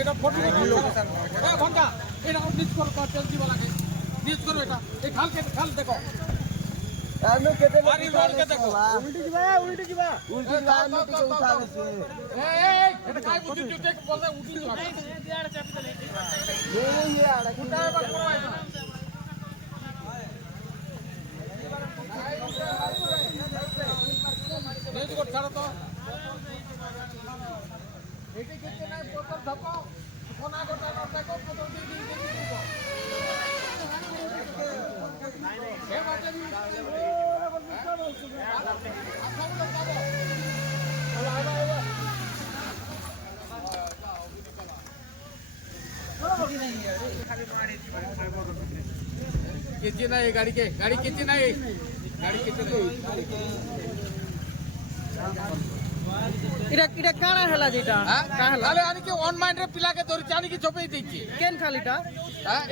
এটা ফটো ঘন্টা এটা নিচ করো তেলজি वाला নিচ করো এটা এই খাল দেখো আমি কেটে মারি রোলকে দেখো উল্টি দিবা আমি কিছু উঠাবে এই এটা কাই বুঝি তুই দেখ বললে উল্টি দিবা এই আড়ে চাপি দে এই আড়ে কুটায় বা করো এই তো ছাড়ো তো এইটা কেটে না বোতল ধকো কোনা গোটা না দেখো বোতল দিয়ে দিয়ে দিব এ বাটে किसी नहीं गाड़ी किसी नहीं এটা কারা হেলা যেটা তাহলে আনি কি অন মাইন্ড রে পিলা কে ধরি জানি কি ঝপেই দিছি কেন খালিটা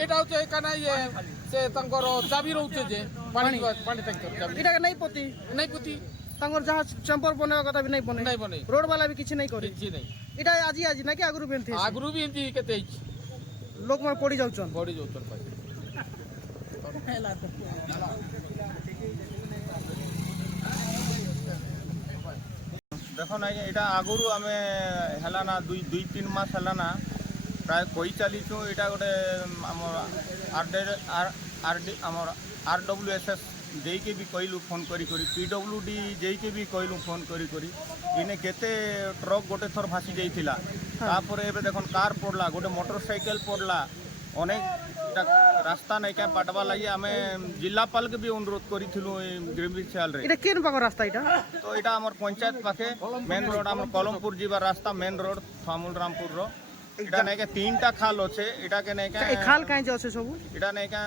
এটা হচ্ছে এখানে ইয়ে সে তাঙ্কর চাবি রହୁছে যে পানি ট্যাঙ্কর চাবি এটা নাই পতি তাঙ্কর যাহা চেম্বার বনেবা কথা বি নাই বনে রোড वाला भी কিছু নাই করে କିଛି ନାହିଁ এটা আজি নাকি আগুরু বেনথে ଆଗରୁ ବି ଏମିତି କେତେ ହେଇଛି লোক মানে পড়ি যাউছন ବଢି ଯାଉଛନ୍ ଭାଇ দেখো না এটা আগরু আমি হেলা না 2-3 মাস হেলা না প্রায় কই চালিছু এটা গোটে আমার আমার RWSS যেইকে भी कहलु फोन करी PWD जेईके भी कहलु फोन करी इने केते ट्रक गोटे थर भासी जाइथिला तापर एबे देखन कार पड़ला गोटे मोटरसाइकिल पड़ला अनेक रास्ता नहीं क्या पाटवा लगी आमे जिलापाल के भी अनुरोध करिथिलु ग्रीनविचाल रे এটা কেন পাক রাস্তা এটা तो এটা हमर पंचायत पाखे मेन रोड हमर कलमपुर जीवा रास्ता मेन रोड फामुल रामपुर रो এটা নাই কে তিনটা খাল আছে এটা কে নাই কে এই খাল কাই যে আছে সবু এটা নাই কে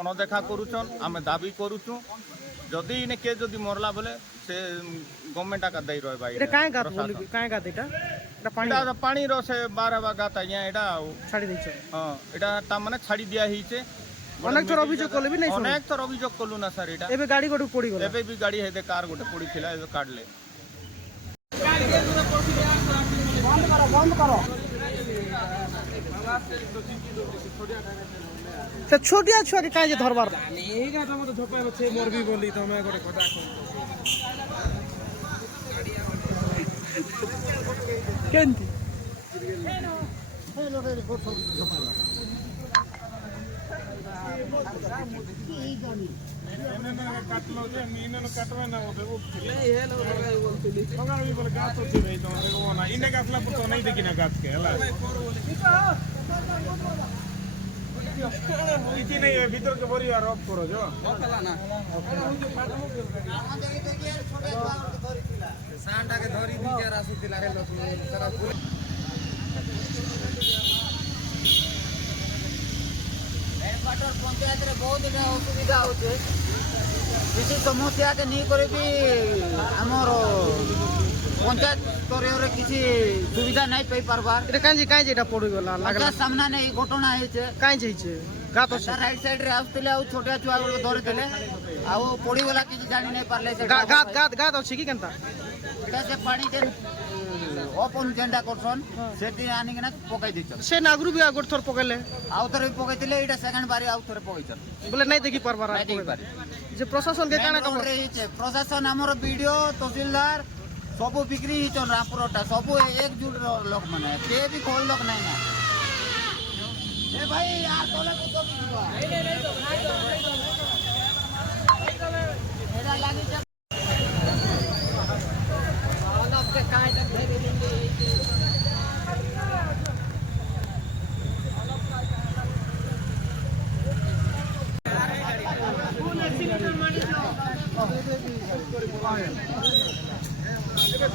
অনदेखा କରୁଛନ୍ ଆମେ দাবি କରୁଛୁ যদি ইনে কে যদি মরলা বলে সে গভর্নমেন্ট কা দেই রয় ভাই এটা কাই গাত বলি কাই গাত এটা এটা পানি র সে 12 বা গাত আইয়া এটা ছাড়ি দিছ হ্যাঁ এটা তা মানে ছাড়ি দিয়া হইছে অনেক থর অভিযোগ করলে বি নাই অনেক থর অভিযোগ করলু না স্যার এটা এবে গাড়ি গটু পড়ি গলা এবে भी গাড়ি হেদে কার গোটে পড়ি ছিলা এবে কাটলে বন্ধ করো তো ছোটিয়া ছুয়া কাই যে ধরবার এই গাটা মতো ঝপাই হচ্ছে মরবি বলি তুমি গোটে কথা কেনতি কাটলো যে মিনন কাটবে না ওতে উঠলে এই হেলো লগাই বলছিলি লগাই বলে গাছ হচ্ছে ভাই তোমার দেখো না ইন্ডে গাছলা পুতো নাই দেখি না গাছকে হলা ইতি নাই ভিতর কে বড়ি আর অফ করো जो ওখালা না সান্ডা কে ধরি দিকে রাসুতিলা রে লোক সারা वाटर पंचायत रे बहुत असुविधा होचे किसी समस्या के नहीं करे भी हमर पंचायत स्तरीय रे किसी सुविधा नहीं पाई पारबा এটা কাই যে এটা পড়ি গলা লাগলা सामना ने ई घटना हेचे কাই যাইছে গাত আছে राइट साइड रे आउतले आ छोटा छुआ को धरे देले आ वो पड़ी वाला किसी जानी नहीं पारले से গাত আছে কি কেনতা एटा से पानी के ओपन झंडा करछन सेति आनी के ना पकाई दिछन সে নাগরু বি আগর থর পকাইলে आउथरे पकाइतिले एटा सेकंड बारी आउथरे पकाइछन বলে নাই দেখি পারবার नहीं देख पारे যে প্রশাসন কে কানা কাম प्रशासन हमर वीडियो तहसीलदार सब बिक्री हिचन रामपुरटा सब एकजुट लोक माने के भी खोल लोक नहीं ना ए भाई यार तोले को तो एडा लागी छ अलग के काय तक धरे এটা